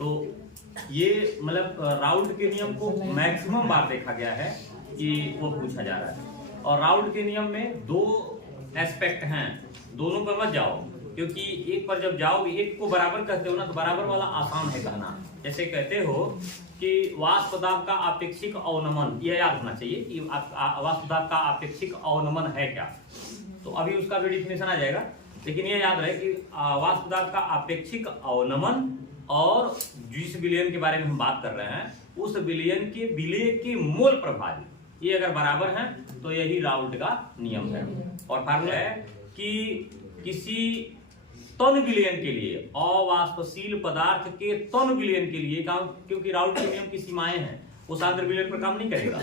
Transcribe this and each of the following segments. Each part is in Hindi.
तो ये मतलब राउल्ट के नियम को मैक्सिमम बार देखा गया है कि वो पूछा जा रहा है। और राउल्ट के नियम में दो एस्पेक्ट हैं, दोनों पर मत जाओ, क्योंकि एक पर जब जाओ, एक को बराबर कहते हो ना तो बराबर वाला आसान है कहना। जैसे कहते हो कि वाष्प दाब का आपेक्षिक अवनमन, यह याद होना चाहिए कि वाष्प दाब का आपेक्षिक अवनमन है क्या, तो अभी उसका भी डिफिनेशन आ जाएगा। लेकिन ये याद रहे कि वाष्प दाब का आपेक्षिक अवनमन और जिस विलयन के बारे में हम बात कर रहे हैं उस विलयन के विलय के मोल प्रभावी ये अगर बराबर हैं तो यही राउल्ट का नियम है। और फार्मूला है कि किसी तन विलयन के लिए, अवाष्पशील पदार्थ के तन विलयन के लिए, क्योंकि राउल्ट के नियम की सीमाएं हैं, वो सांद्र विलयन पर काम नहीं करेगा,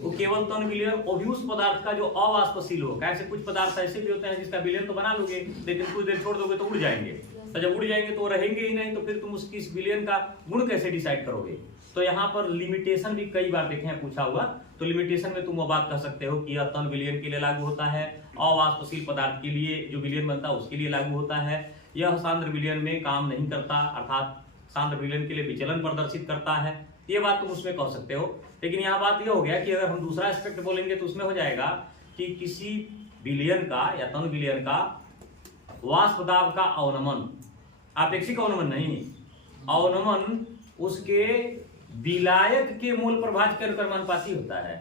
वो केवल तन विलयन और भी उस पदार्थ का जो अवाष्पशील हो। कैसे कुछ पदार्थ ऐसे भी होते हैं जिसका विलयन तो बना लोगे लेकिन कुछ देर छोड़ दोगे तो उड़ जाएंगे, तो जब उड़ जाएंगे तो रहेंगे ही नहीं, तो फिर तुम उसकी विलयन का गुण कैसे डिसाइड करोगे। तो यहाँ पर लिमिटेशन भी कई बार देखे हैं पूछा हुआ, तो लिमिटेशन में तुम वो बात कह सकते हो कि यह तन विलयन के लिए लागू होता है, अवाष्पशील पदार्थ के लिए जो विलयन बनता है उसके लिए लागू होता है, यह सांद्र विलयन में काम नहीं करता, अर्थात सांद्र विलयन के लिए विचलन प्रदर्शित करता है, ये बात तुम उसमें कह सकते हो। लेकिन यहाँ बात यह हो गया कि अगर हम दूसरा एस्पेक्ट बोलेंगे तो उसमें हो जाएगा कि किसी विलयन का या तन विलयन का वाष्प दाब का अवनमन, आपेक्षिक अवनमन नहीं, अवनमन उसके विलायक के मूल प्रभाज के अनुक्रमानुपाती होता है,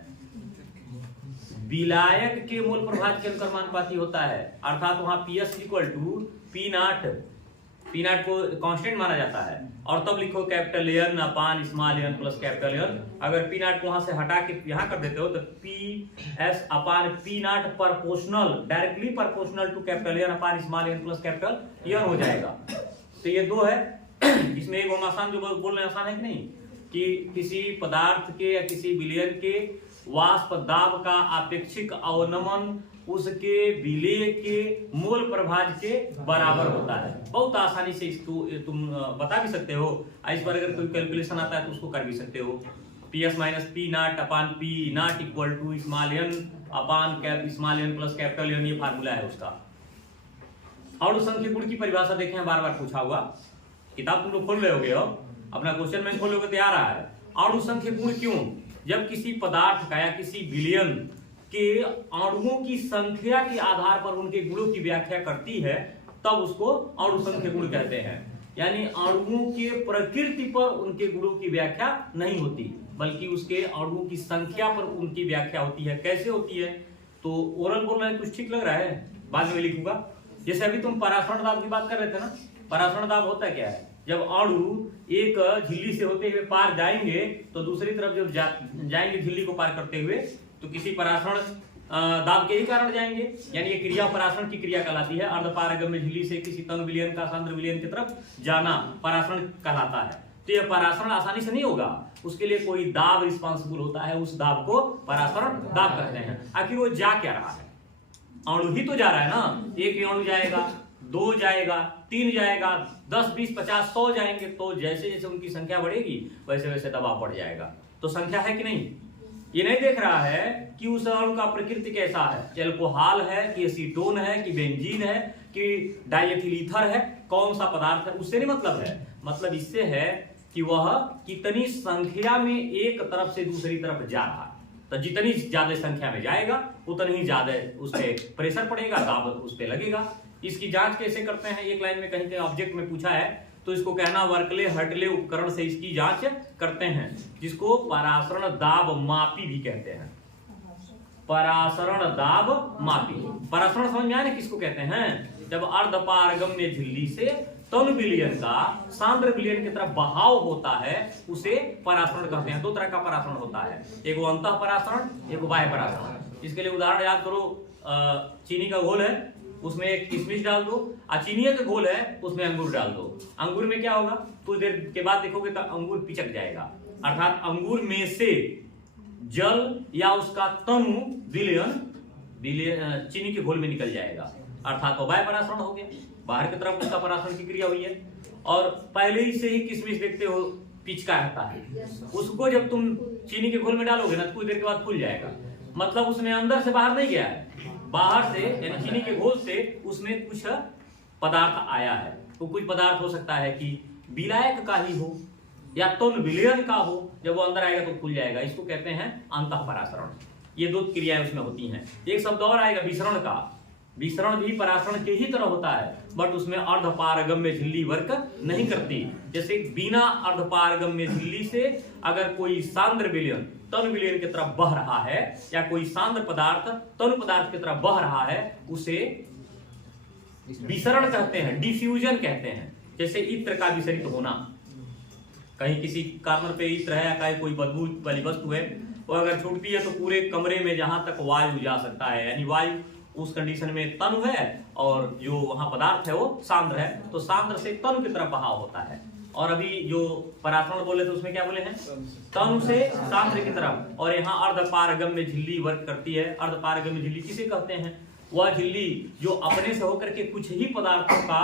विलायक के मूल प्रभाज के अनुक्रमानुपाती होता है। अर्थात वहां PS equal to P naught को कांस्टेंट माना जाता है, और तब लिखो capital N upon small N plus capital N. अगर पी नॉट को वहां से हटा के यहां कर देते हो तो P S upon P naught proportional, directly proportional to capital N upon small N plus capital N हो जाएगा। तो ये दो है, इसमें एक हम आसान जो बोल रहे हैं आसान है कि नहीं, कि किसी पदार्थ के या किसी विलयन के वाष्प दाब का आपेक्षिक अवनमन उसके विलय के मूल प्रभाज के बराबर होता है। बहुत आसानी से इसको तुम बता भी सकते हो, इस पर अगर कोई कैलकुलेशन आता है तो उसको कर भी सकते हो। P S minus P naught upon P naught equal to small N upon small N plus capital N, ये फार्मूला है उसका। और संख्या गुण की परिभाषा देखें, बार बार पूछा हुआ, किताब तुम लोग खोल रहे होगे, अपना क्वेश्चन में खोलोगे तो आ रहा है अणु संख्या गुण क्यों, जब किसी पदार्थ का या किसी विलयन के अणुओं की संख्या के आधार पर उनके गुणों की व्याख्या करती है तब उसको अणु संख्या गुण कहते हैं। यानी अणुओं के प्रकृति पर उनके गुणों की व्याख्या नहीं होती, बल्कि उसके अणुओं की संख्या पर उनकी व्याख्या होती है। कैसे होती है, तो ओरल बोल रहे हैं, कुछ ठीक लग रहा है, बाद में लिखूंगा। जैसे अभी तुम परासरण दाब की बात कर रहे थे ना, परासरण दाब होता क्या है, जब अणु एक झिल्ली से होते हुए पार जाएंगे तो दूसरी तरफ जब जाएंगे झिल्ली को पार करते हुए तो किसी परासरण दाब के ही कारण जाएंगे, यानी ये क्रिया परासरण की क्रिया कहलाती है। अर्धपारगम्य झिल्ली से किसी तन विलयन का सांद्र विलयन की तरफ जाना परासरण कहलाता है। तो यह परासरण आसानी से नहीं होगा, उसके लिए कोई दाब रिस्पॉन्सिबल होता है, उस दाब को परासरण दाब कहते हैं। आखिर वो जा क्या रहा है, अणु ही तो जा रहा है ना, एक अणु जाएगा, 2 जाएगा, 3 जाएगा, 10, 20, 50, 100 जाएंगे, तो जैसे जैसे उनकी संख्या बढ़ेगी वैसे वैसे दबाव बढ़ जाएगा। तो संख्या है कि नहीं, ये नहीं देख रहा है कि उस अणु का प्रकृति कैसा है, अल्कोहल है कि एसीटोन है कि बेंजीन है कि डाइएथिल ईथर है, कौन सा पदार्थ है, उससे नहीं मतलब है। मतलब इससे है कि वह कितनी संख्या में एक तरफ से दूसरी तरफ जा रहा है। तो जितनी ज्यादा संख्या में जाएगा उतनी ही ज्यादा उस पर प्रेशर पड़ेगा, दाब उस पर लगेगा। इसकी जांच कैसे करते हैं, एक लाइन में कहीं ऑब्जेक्ट में पूछा है तो इसको कहना वर्कले हटले उपकरण से इसकी जांच करते हैं, जिसको परासरण दाब मापी भी कहते हैं। परासरण दाब मापी, परासरण समझ में आया ना किसको कहते हैं, जब अर्धपारगम्य झिल्ली से तन विलयन का सांद्र विलयन की तरफ बहाव होता है उसे परासरण कहते हैं। 2 तरह का परासरण होता है, एक अंतः परासरण, एक बाह्य परासरण। इसके लिए उदाहरण याद करो, चीनी का घोल है उसमें एक किशमिश डाल दो, चीनिया का घोल है उसमें अंगूर डाल दो। अंगूर में क्या होगा, कुछ देर के बाद देखोगे तो अंगूर पिचक जाएगा, अर्थात अंगूर में से जल या उसका तनु विलयन चीनी के घोल में निकल जाएगा, अर्थात वो बाह्य परासरण हो गया, बाहर की तरफ उसका परासरण की क्रिया हुई है। और पहले ही से ही किशमिश देखते हो पिचका रहता है, उसको जब तुम चीनी के घोल में डालोगे ना तो कुछ देर के बाद फूल जाएगा, मतलब उसमें अंदर से बाहर नहीं गया है, बाहर से यानी चीनी के घोल से उसमें कुछ पदार्थ आया है। तो कुछ पदार्थ हो सकता है कि विलायक का ही हो या तन विलयन का हो, जब वो अंदर आएगा तो खुल जाएगा, इसको कहते हैं अंतःपरासरण। ये दो क्रियाएं उसमें होती हैं। एक शब्द और आएगा विसरण का। विसरण भी परासरण के ही तरह होता है, बट उसमें अर्धपारगम्य झिल्ली वर्क नहीं करती। जैसे बिना अर्धपारगम्य झिल्ली से अगर कोई सांद्र विलयन तन विलयन की तरफ बह रहा है या कोई सांद्र पदार्थ तन पदार्थ की तरफ बह रहा है, उसे विसरण कहते हैं, डिफ्यूजन कहते हैं। जैसे इत्र का विसरित होना, कहीं किसी कार्नर पे इत्र है या कहीं कोई बदबू वाली वस्तु है, वो अगर छूटती है तो पूरे कमरे में जहां तक वायु जा सकता है, यानी वायु उस कंडीशन में तनु है और जो वहां पदार्थ है वो सांद्र है, तो सांद्र से तनु की तरफ बहाव होता है। और अभी जो परासरण बोले तो उसमें क्या बोले हैं, तनु से सांद्र की तरफ। और यहाँ अर्धपारगम्य झिल्ली वर्क करती है। अर्धपारगम्य झिल्ली किसे कहते हैं, वह झिल्ली जो अपने से होकर के कुछ ही पदार्थों का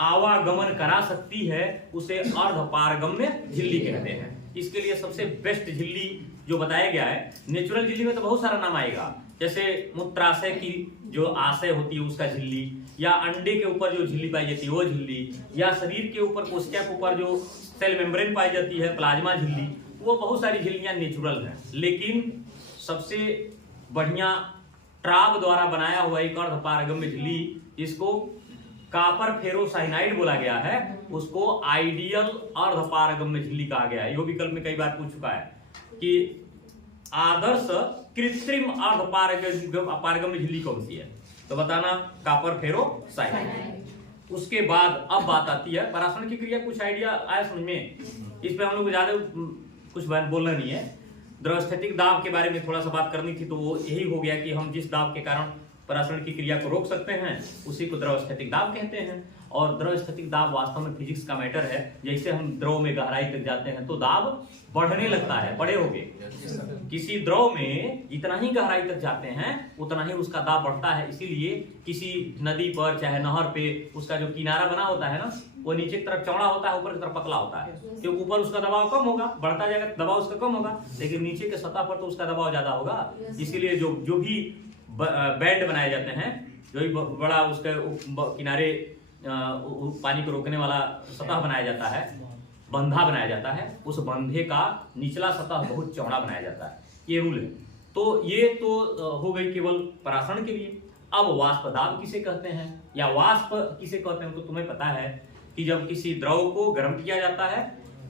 आवागमन करा सकती है, उसे अर्धपारगम्य झिल्ली कहते हैं। इसके लिए सबसे बेस्ट झिल्ली जो बताया गया है, नेचुरल झिल्ली में तो बहुत सारा नाम आएगा, जैसे मूत्राशय की जो आशय होती है उसका झिल्ली, या अंडे के ऊपर जो झिल्ली पाई जाती है वो झिल्ली, या शरीर के ऊपर कोशिका के ऊपर जो सेल मेम्ब्रेन पाई जाती है प्लाज्मा झिल्ली, वो बहुत सारी झिल्लियां नेचुरल हैं। लेकिन सबसे बढ़िया ट्राब द्वारा बनाया हुआ एक अर्धपारगम्य झिल्ली, इसको कापर फेरोसाइनाइड बोला गया है, उसको आइडियल अर्धपारगम्य झिल्ली कहा गया है। यो विकल्प में कई बार पूछ चुका है कि आदर्श कृत्रिम अर्धपारगम्य झिल्ली कौन सी है, तो बताना कापर फेरोसाइनाइड। उसके बाद अब बात आती है परासरण की क्रिया। कुछ आइडिया आया समझ में? इस पे हम लोग ज्यादा कुछ बोलना नहीं है। द्रवस्थैतिक दाब के बारे में थोड़ा सा बात करनी थी, तो वो यही हो गया कि हम जिस दाब के कारण परासरण की क्रिया को रोक सकते हैं उसी को द्रवस्थैतिक दाब कहते हैं। और द्रवस्थैतिक दाब वास्तव में फिजिक्स का मैटर है। जैसे हम द्रव में गहराई तक जाते हैं तो दाब बढ़ने लगता है, बड़े हो गए। किसी द्रव में जितना ही गहराई तक जाते हैं उतना ही उसका दाब बढ़ता है। इसीलिए किसी नदी पर चाहे नहर पे उसका जो किनारा बना होता है ना, वो नीचे की तरफ चौड़ा होता है, ऊपर की तरफ पतला होता है, क्योंकि ऊपर उसका दबाव कम होगा, बढ़ता जाएगा दबाव उसका कम होगा, लेकिन नीचे के सतह पर तो उसका दबाव ज्यादा होगा। इसीलिए जो भी बैंड बनाए जाते हैं, जो भी बड़ा उसके किनारे पानी को रोकने वाला सतह बनाया जाता है, बंधा बनाया जाता है, उस बंधे का निचला सतह बहुत चौड़ा बनाया जाता है। ये रूल है। तो ये तो हो गई केवल परासरण के लिए। अब वाष्प दाब किसे कहते हैं या वाष्प किसे कहते हैं, तो तुम्हें पता है कि जब किसी द्रव को गर्म किया जाता है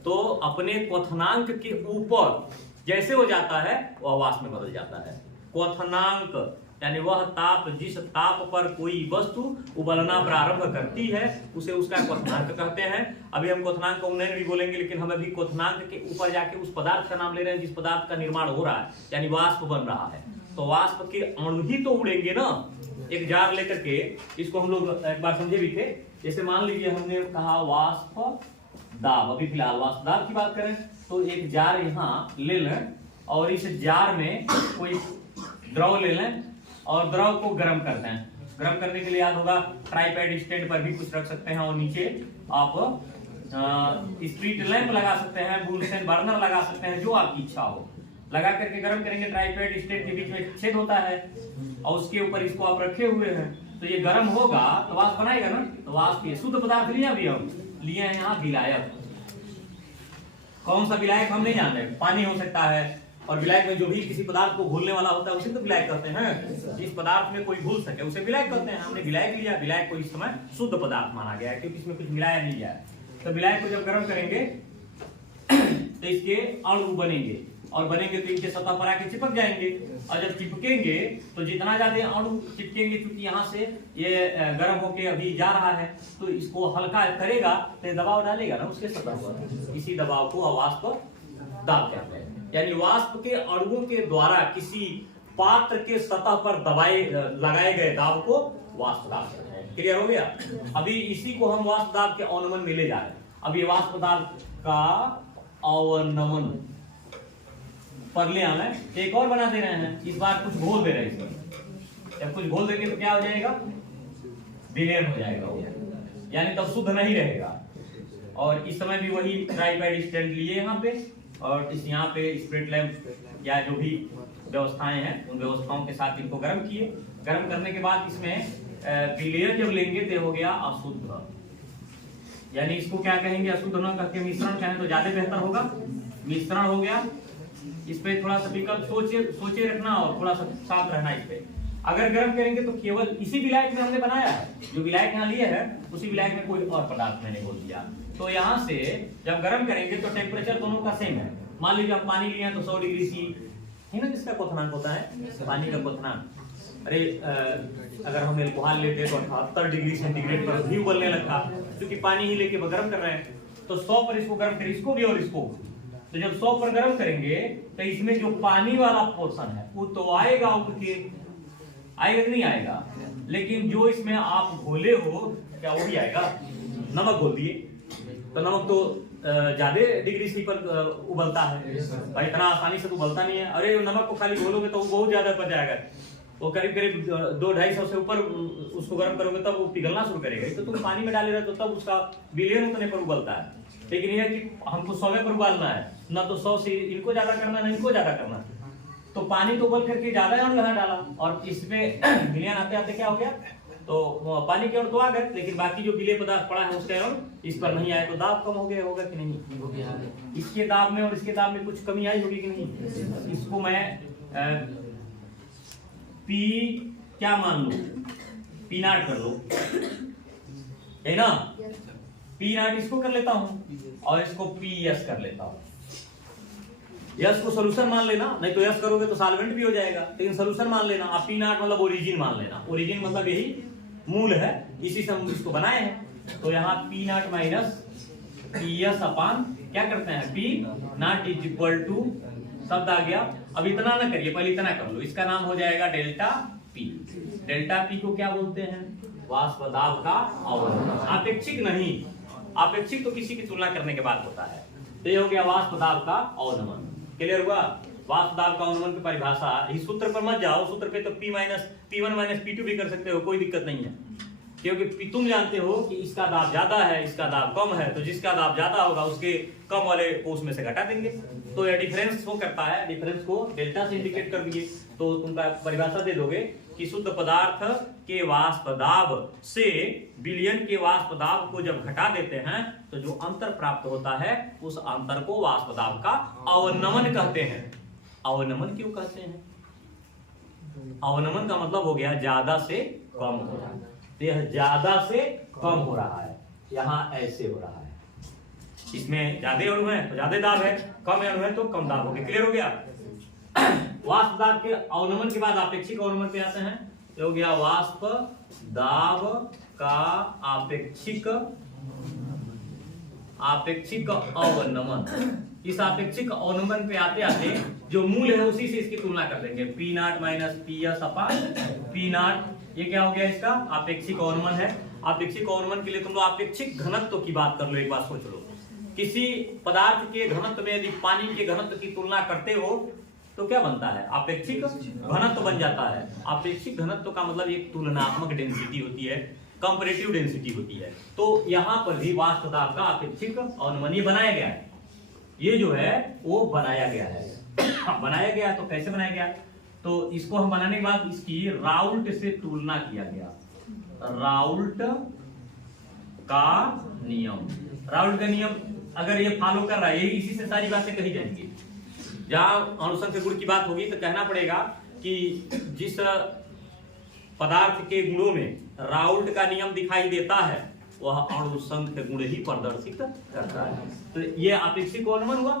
तो अपने क्वथनांक के ऊपर जैसे वो जाता है वह वाष्प में बदल जाता है। क्वथनांक यानी वह ताप, जिस ताप पर कोई वस्तु उबलना प्रारंभ करती है उसे उसका क्वथनांक कहते हैं। अभी हम क्वथनांक को उन्नयन भी बोलेंगे, लेकिन हम अभी क्वथनांक के ऊपर जाके उस पदार्थ का नाम ले रहे हैं जिस पदार्थ का निर्माण हो रहा है, यानी वाष्प बन रहा है। तो वाष्प के अणु ही तो उड़ेंगे ना। एक जार लेकर के, इसको हम लोग एक बार समझे भी थे। जैसे मान लीजिए हमने कहा वाष्प दाब, अभी फिलहाल वाष्प दाब की बात करें तो एक जार यहाँ ले लें और इस जार में कोई द्रव ले लें और द्रव को गर्म करते हैं। गर्म करने के लिए याद होगा ट्राइपैड स्टैंड पर भी कुछ रख सकते हैं और नीचे आप स्ट्रीट लैंप लगा सकते हैं, बुलसेन बर्नर लगा सकते हैं, जो आपकी इच्छा हो। लगा करके गर्म करेंगे, ट्राइपैड स्टैंड के बीच में छेद होता है और उसके ऊपर इसको आप रखे हुए हैं, तो ये गर्म होगा तो वाष्प बनाएगा ना। तो वाष्प ये शुद्ध पदार्थ लिया भी हम लिए हैं यहाँ विलायक। कौन सा विलायक हम नहीं जान रहे, पानी हो सकता है, और विलायक में जो भी किसी पदार्थ को घोलने वाला होता है उसे तो विलायक कहते हैं। जिस पदार्थ में कोई घुल सके उसे विलायक कहते हैं। हमने विलायक लिया, विलायक को इस समय शुद्ध पदार्थ माना गया है क्योंकि इसमें कुछ मिलाया नहीं गया है। तो विलायक को जब गर्म करेंगे तो इसके अणु बनेंगे और बनेंगे तो इनके सतह पर आके चिपक जाएंगे, और जब चिपकेंगे तो जितना ज्यादा अणु चिपकेंगे, क्योंकि यहाँ से ये गर्म होके अभी जा रहा है तो इसको हल्का करेगा तो दबाव डालेगा ना उसके सतह पर। इसी दबाव को वाष्प दाब कहते हैं। यानी वाष्प के अणुओं के द्वारा किसी पात्र के सतह पर लगाए गए दाब को वाष्प दाब कहते हैं। क्लियर हो गया? अभी इसी को हम वाष्प दाब के अवनमन में ले जा रहे हैं। अब ये वाष्प दाब का अवनमन पर ले आना है, एक और बना दे रहे हैं। इस बार कुछ घोल दे रहे हैं इसमें। जब कुछ घोल देंगे तो क्या हो जाएगा, विलयन हो जाएगा वो, यानी तब शुद्ध नहीं रहेगा। और इस समय भी वही ट्राइपैड स्टैंड लिए यहाँ पे, और इस यहाँ पे स्प्रिट लैंप या जो भी व्यवस्थाएं हैं उन व्यवस्थाओं के साथ इनको गर्म किए। गर्म करने के बाद इसमें विलयन जब लेंगे तो हो गया अशुद्ध। यानी इसको क्या कहेंगे, अशुद्ध न करके मिश्रण कहें तो ज्यादा बेहतर होगा। मिश्रण हो गया, इस पे थोड़ा सा विकल्प सोचे रखना और थोड़ा सा साफ रहना इस पे। अगर गर्म करेंगे तो केवल इसी विलायक में हमने बनाया है, जो विलायक यहाँ लिए है उसी विलायक में कोई और पदार्थ मैंने बोल दिया। तो यहाँ से जब गर्म करेंगे तो टेम्परेचर दोनों का सेम है। मान लीजिए हम पानी लिए हैं तो 100 डिग्री सी है ना, किसका क्वथनांक होता है, पानी का क्वथनांक। अरे अगर हम एल्कोहल लेते तो 78 डिग्री सेंटीग्रेड पर भी उबलने लगता, क्योंकि पानी ही लेके गर्म कर रहे हैं। तो 100 पर इसको गर्म करें, इसको भी और इसको। तो जब 100 पर गर्म करेंगे तो इसमें जो पानी वाला पोर्शन है वो तो आएगा उठ के, आएगा कि नहीं आएगा। लेकिन जो इसमें आप घोले हो क्या वो भी आएगा। नमक घोल दिए तो नमक तो ज्यादा डिग्री सी पर उबलता है भाई, इतना आसानी से तो उबलता नहीं है। अरे नमक को खाली घोलोगे तो वो बहुत ज्यादा पड़ जाएगा, वो करीब करीब 200-250 से ऊपर उसको गर्म करोगे तब वो पिघलना शुरू करेगा। तो तुम पानी में डाले रहे तो तब उसका बिलियन उतने पर उबलता है। लेकिन यह कि हमको 100 पर उबालना है ना, तो 100 से इनको ज्यादा करना ना इनको ज्यादा करना। तो पानी तो उबल करके ज्यादा यहाँ डाला और इसमें बिलियन आते आते क्या हो गया, तो पानी के अणु तो आ गए, लेकिन बाकी जो विलेय पदार्थ पड़ा है उसके अणु इस पर नहीं आए, तो दाब कम हो गया होगा कि नहीं। इसके दाब में और इसके दाब में कुछ कमी आई होगी कि नहीं। इसको मैं पी क्या मान लो, पी नॉट कर लो, है ना। पी नॉट इसको कर लेता हूं और इसको पी एस कर लेता हूं। यस को सोल्यूशन मान लेना, नहीं तो यस करोगे तो सॉल्वेंट भी हो जाएगा, लेकिन सोल्यूशन मान लेना। आप पी नॉट मतलब ओरिजिन मान लेना, ओरिजिन मतलब यही मूल है, इसी से हम इसको बनाए हैं। तो यहाँ P naught minus P S upon क्या करते हैं, P naught is equal to शब्द आ गया। अब इतना ना करिए, पहले इतना कर लो, इसका नाम हो जाएगा डेल्टा पी। डेल्टा पी को क्या बोलते हैं, वाष्प दाब का अवनमन। आपेक्षिक नहीं, आपेक्षिक तो किसी की तुलना करने के बाद होता है। तो ये हो गया वाष्प दाब का अवनमन। क्लियर हुआ। वाष्प दाब का अवनमन की परिभाषा, इस सूत्र पर मत जाओ, सूत्र पे तो P1 माइनस P2 भी कर सकते हो, कोई दिक्कत नहीं है, क्योंकि तुम जानते हो कि इसका दाब ज्यादा है इसका दाब कम है, तो जिसका दाब ज्यादा होगा उसके कम वाले को उसमें से घटा देंगे। तो यह डिफरेंस शो करता है, डिफरेंस को डेल्टा से इंडिकेट कर दिए। तो तुमका परिभाषा दे दोगे कि शुद्ध पदार्थ के वाष्प दाब से विलयन के वाष्प दाब को जब घटा देते हैं तो जो अंतर प्राप्त होता है उस अंतर को वाष्प दाब का अवनमन कहते हैं। अवनमन क्यों कहते हैं, अवनमन का मतलब हो गया ज्यादा से कम हो रहा है। यह ज्यादा से कम हो रहा है, यहाँ ऐसे हो रहा है, इसमें ज्यादा अणु है तो ज्यादा दाब है, कम अणु है तो कम दाब हो गया। क्लियर हो गया। वाष्प दाब के अवनमन के बाद आपेक्षिक अवनमन पे आते हैं। हो गया वाष्प दाब का आपेक्षिक अवनमन। इस आपेक्षिक अवनमन पे आते आते जो मूल है उसी से इसकी तुलना कर देंगे। P naught minus P S upon P not, ये क्या हो गया, इसका आपेक्षिक अवनमन है। आपेक्षिक अवनमन के लिए तुम लोग आपेक्षिक घनत्व की बात कर लो, एक बार सोच लो। किसी पदार्थ के घनत्व में यदि पानी के घनत्व की तुलना करते हो तो क्या बनता है, आपेक्षिक घनत्व बन जाता है। आपेक्षिक घनत्व का मतलब एक तुलनात्मक डेंसिटी होती है, कंपैरेटिव डेंसिटी होती है। तो यहाँ पर भी वाष्प दाब का आपेक्षिक अवनमन बनाया गया है, ये जो है वो बनाया गया है। बनाया गया तो कैसे बनाया गया, तो इसको हम बनाने के बाद इसकी राउल्ट से तुलना किया गया। राउल्ट का नियम, राउल्ट का नियम अगर ये फॉलो कर रहा है, यही इसी से सारी बातें कही जाएंगी। जहां अणुसंख्य गुण की बात होगी तो कहना पड़ेगा कि जिस पदार्थ के गुणों में राउल्ट का नियम दिखाई देता है वह अणुसंख्य गुण ही प्रदर्शित करता है। तो ये आपेक्षिक अवनमन हुआ।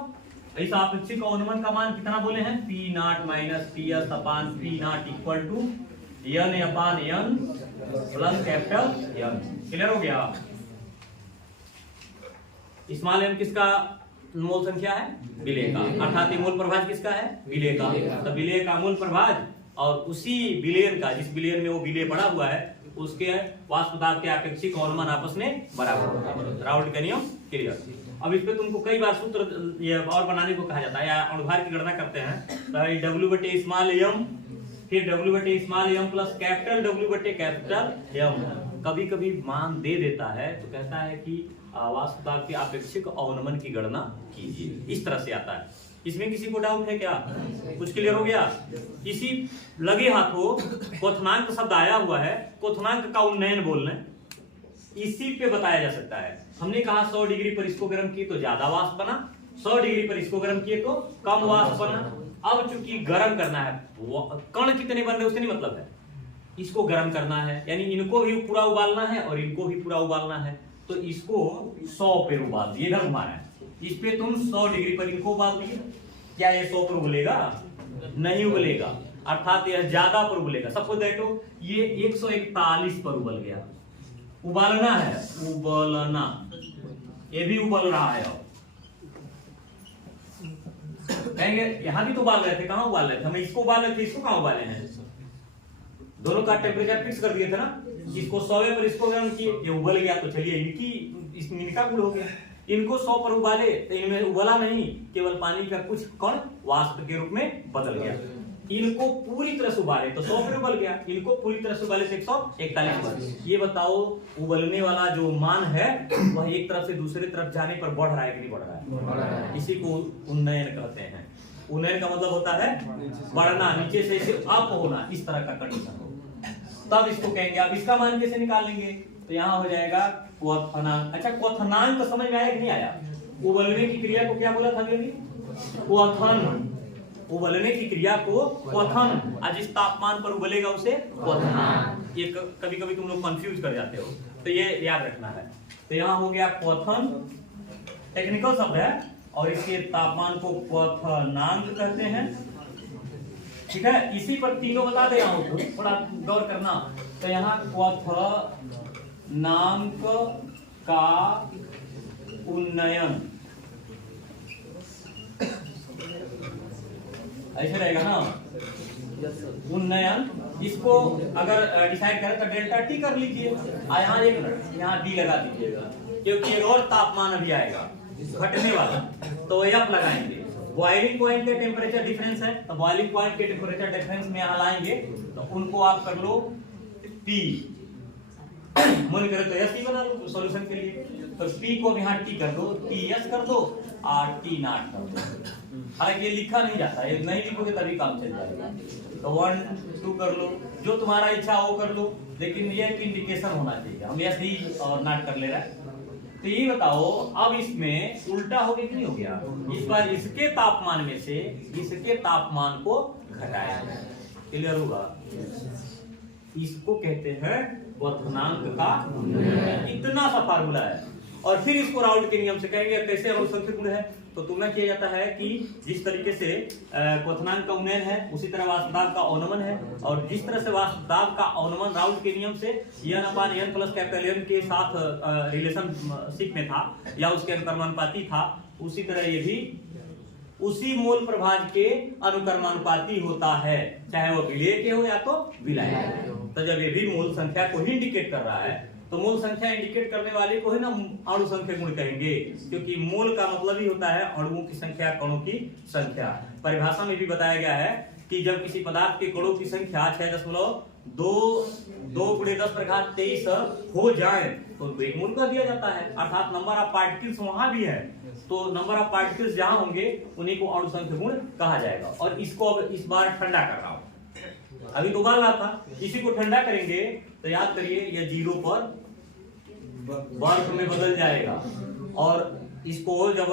इस आपेक्षिक अवनमन का मान कितना बोले हैं, P naught minus P S upon P naught equal to N upon N plus capital N. Clear हो गया। स्मॉल एन किसका मोल संख्या है, विलेय का, अर्थात ये मोल प्रभाज किसका है, विलेय का। तो विलेय का मोल प्रभाज और उसी विलेय का, जिस विलेय में वो विलेय पड़ा हुआ है, उसके वाष्प दाब के आपेक्षिक अवनमन आपस में बराबर होता है। राउल्ट का नियम क्लियर। अब इस पे तुमको कई बार सूत्र ये और बनाने को कहा जाता है, या अणुभार की गणना करते हैं तो W बटे स्मॉल एम, फिर W बटे small M plus capital W बटे कैपिटल एम। कभी कभी मान दे देता है तो कहता है कि वाष्प दाब के आपेक्षिक अवनमन की गणना कीजिए, इस तरह से आता है। इसमें किसी को डाउट है क्या, कुछ क्लियर हो गया। इसी लगे हाथों क्वथनांक शब्द आया हुआ है, क्वथनांक का उन्नयन बोल रहे हैं। इसी पे बताया जा सकता है। हमने कहा 100 डिग्री पर इसको गर्म किए तो ज्यादा वाष्प बना, 100 डिग्री पर इसको गर्म किए तो कम वाष्प बना। अब चूंकि गर्म करना है, कण कितने बन रहे उससे नहीं मतलब है, इसको गर्म करना है, यानी इनको भी पूरा उबालना है और इनको भी पूरा उबालना है। तो इसको 100 पे उबाल दिए, इधर घुमाना है, इस पे तुम 100 डिग्री पर इनको उबाल दिए। क्या ये 100 पर उबलेगा? नहीं उबलेगा, अर्थात यह ज्यादा पर उबलेगा। सपोज दैट ये 141 पर उबल गया। उबालना है, उबलना, ये भी उबल रहा है। अब कहेंगे यहां भी तो उबाल रहे थे, कहां उबाल रहे थे? हम इसको उबाल रहे थे, इसको कहां उबाले हैं? दोनों का टेम्परेचर फिक्स कर दिए थे ना, इसको 100 पर इसको गर्म किए, ये उबल गया तो चलिए इनका गुड़ हो गया। इनको 100 पर उबाले तो इनमें उबला नहीं, केवल पानी का कुछ कण वाष्प के रूप में बदल गया। इनको पूरी तरह से उबाले तो 100 पर उबल गया, इनको पूरी तरह से उबाले तो 141 पर। ये बताओ उबलने वाला जो मान है वह एक तरफ से दूसरी तरफ जाने पर बढ़ रहा है कि नहीं बढ़ रहा है? इसी को उन्नयन कहते हैं। उन्नयन का मतलब होता है बढ़ना, नीचे से इसे अप होना, इस तरह का कंडीशन हो, तब इसको कहेंगे। अब इसका मान कैसे निकालेंगे? तो यहाँ हो जाएगा क्वथनांक। अच्छा, क्वथनांक तो समझ में आया कि नहीं आया? उबलने की क्रिया को क्या बोला था अभी? क्वथन। उबलने की क्रिया को क्वथन, आज जिस तापमान पर उबलेगा उसे क्वथन। ये कभी कभी तुम लोग कंफ्यूज कर जाते हो, तो ये याद रखना है। तो यहाँ हो गया क्वथन, टेक्निकल शब्द है, और इसके तापमान को क्वथनांक कहते हैं। ठीक है, इसी पर तीनों बता दे, यहाँ थोड़ा गौर करना। तो यहाँ क्वथनांक का उन्नयन ऐसे रहेगा ना, उन्नयन। इसको अगर डिसाइड करें तो डेल्टा टी कर लीजिए, यहाँ डी लगा दीजिएगा, क्योंकि एक और तापमान अभी आएगा घटने वाला, तो एफ लगाएंगे। बॉइलिंग पॉइंट के टेम्परेचर डिफरेंस है, तो बॉइलिंग पॉइंट के टेम्परेचर डिफरेंस में यहाँ लाएंगे, तो उनको आप कर लो P, मन करे तो एस ही बना लो सॉल्यूशन के लिए। तो P को यहाँ T कर दो, TS कर दो और T नॉट कर दो। हालांकि ये लिखा नहीं जाता, ये नहीं लिखोगे तभी काम चल जाएगा। तो 1 2 कर लो, जो तुम्हारा इच्छा हो कर लो, लेकिन ये एक इंडिकेशन होना चाहिए। हम एस ही और नॉट कर ले रहे हैं। तो ये बताओ, अब इसमें उल्टा हो गया कि नहीं हो गया? इस बार इसके तापमान में से इसके तापमान को घटाया, क्लियर होगा? इसको कहते हैं क्वथनांक का। इतना सा फार्मूला है, और फिर इसको राउल्ट के नियम से कहेंगे कैसे अनुसंख्यक गुण है। तो तुलना किया जाता है कि जिस तरीके से क्वथनांक का उन्नयन है, उसी तरह वाष्प दाब का अवनमन है, और जिस तरह से वाष्प दाब का अवनमन राउल्ट के नियम से n/n प्लस N के साथ रिलेशनशिप में था या उसके अनुक्रमानुपाती था, उसी तरह ये भी उसी मोल प्रभाज के अनुक्रमानुपाती होता है, चाहे वो विलेय के हो या तो विलायक के हो। तो जब ये भी मूल संख्या को ही इंडिकेट कर रहा है, तो मूल संख्या इंडिकेट करने वाले को है ना अणु संख्या गुण कहेंगे, क्योंकि मूल का मतलब ही होता है अणुओं की संख्या, कणों की संख्या। परिभाषा में भी बताया गया है कि जब किसी पदार्थ के कणों की संख्या 6.2 × 10⁻23 हो जाए तो एक मूल कर दिया जाता है, अर्थात नंबर ऑफ पार्टिकल्स वहां भी है, तो नंबर ऑफ पार्टिकल्स जहां होंगे उन्हीं को अणु संख्या गुण कहा जाएगा। और इसको अब इस बार ठंडा कर रहा हूं, अभी तो उबाल रहा था, इसी को ठंडा करेंगे तो याद करिए यह 0 पर बर्फ में बदल जाएगा। और इसको जब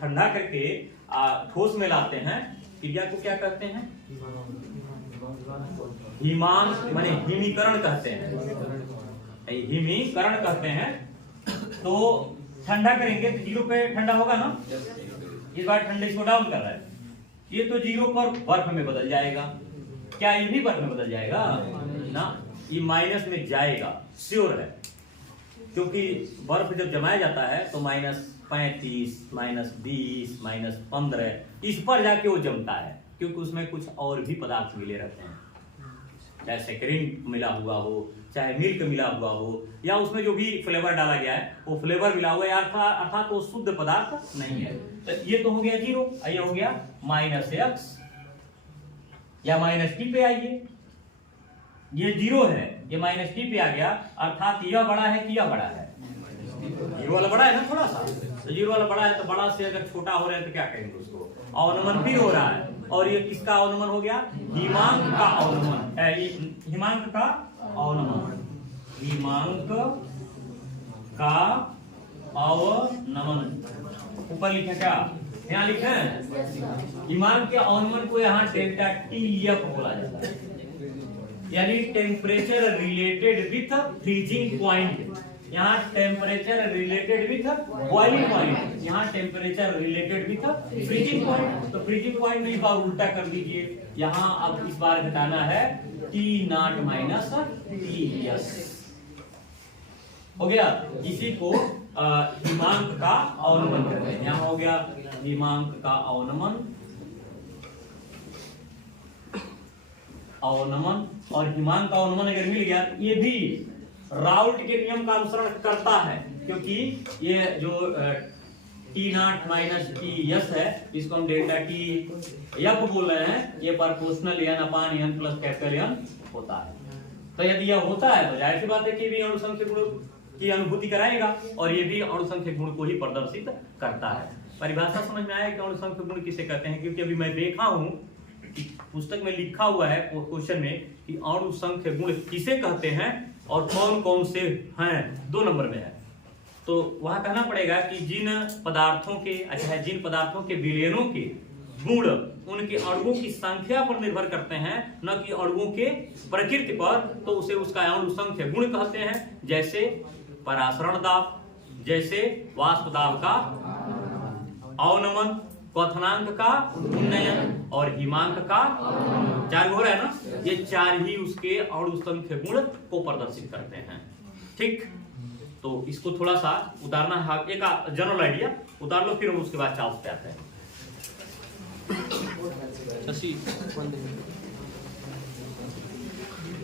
ठंडा करके ठोस में लाते हैं, क्रिया को क्या कहते हैं? माने हिमीकरण कहते हैं, हिमीकरण कहते हैं। तो ठंडा करेंगे तो 0 पे ठंडा होगा ना, इस बार ठंडे इसको डाउन कर रहा है, ये तो 0 पर बर्फ में बदल जाएगा। क्या ये भी बर्फ में बदल जाएगा ना? ये माइनस में जाएगा, श्योर है, क्योंकि बर्फ जब जमाया जाता है तो -35, -20, -15 इस पर जाके वो जमता है, क्योंकि उसमें कुछ और भी पदार्थ मिले रहते हैं, चाहे सेक्रिन मिला हुआ हो, चाहे मिल्क मिला हुआ हो, या उसमें जो भी फ्लेवर डाला गया है वो फ्लेवर मिला हुआ है, अर्थात वो शुद्ध पदार्थ नहीं है। तो ये तो हो गया 0, ये हो गया -x या -t पे आइए, ये 0 है, ये -t पे आ गया, अर्थात यह बड़ा है कि यह बड़ा है? 0 वाला बड़ा है ना थोड़ा सा, तो 0 वाला बड़ा है, तो बड़ा से अगर छोटा हो रहा है तो क्या कहेंगे उसको? अवनमन भी हो रहा है। और ये किसका अवनमन हो गया? हिमांक का अवनमन, हिमांक का अवनमन, हिमांक का अवनमन। ऊपर लिखे क्या, यहाँ लिखे हिमांक के अवनमन को यहाँ डेल्टा टीएफ बोला जाता है, यानी temperature related with freezing point. यहाँ temperature related with boiling point, यहाँ temperature related with freezing point. तो फ्रीजिंग पॉइंट में इस बार उल्टा कर दीजिए, यहाँ अब इस बार घटाना है T0 माइनस TS। हो गया, इसी को हिमांक का अवनमन कहते हैं। यहाँ हो गया हिमांक का अवनमन, अवनमन। और हिमांक का अवनमन अगर मिल गया, ये भी राउल्ट के नियम का अनुसरण करता है, क्योंकि ये जो T0 माइनस TS है, इसको हम डेल्टा टी एफ बोल रहे हैं, ये प्रोपोर्शनल n अपान n प्लस कैपिटल N होता है। तो यदि यह होता है तो जाहिर सी बात है कि भी अणुसंख्यक गुण की अनुभूति कराएगा, और ये भी अणुसंख्यक गुण को ही प्रदर्शित करता है। परिभाषा समझ में आया कि अणुसंख्यक गुण किसे कहते हैं, क्योंकि अभी मैं देखा हूं कि पुस्तक में लिखा हुआ है क्वेश्चन में कि अणुसंख्यक गुण किसे कहते हैं और कौन कौन से हैं, 2 नंबर में है। तो वहां कहना पड़ेगा कि जिन पदार्थों के, अच्छा जिन पदार्थों के विलयनों के गुण उनके अणुओं की संख्या पर निर्भर करते हैं, न कि अणुओं के प्रकृति पर, तो उसे उसका अणुसंख्यक गुण कहते हैं। जैसे परासरण दाब, जैसे वाष्प दाब का अवनमन, क्वथनांक का उन्नयन और हिमांक का 4 हो रहा है ना, ये 4 ही उसके अणुसंख्यक गुण को प्रदर्शित करते हैं। ठीक, तो इसको थोड़ा सा उतारना है, एक जनरल आइडिया उतार लो, फिर हम उसके बाद चार्ल्स पे आते हैं।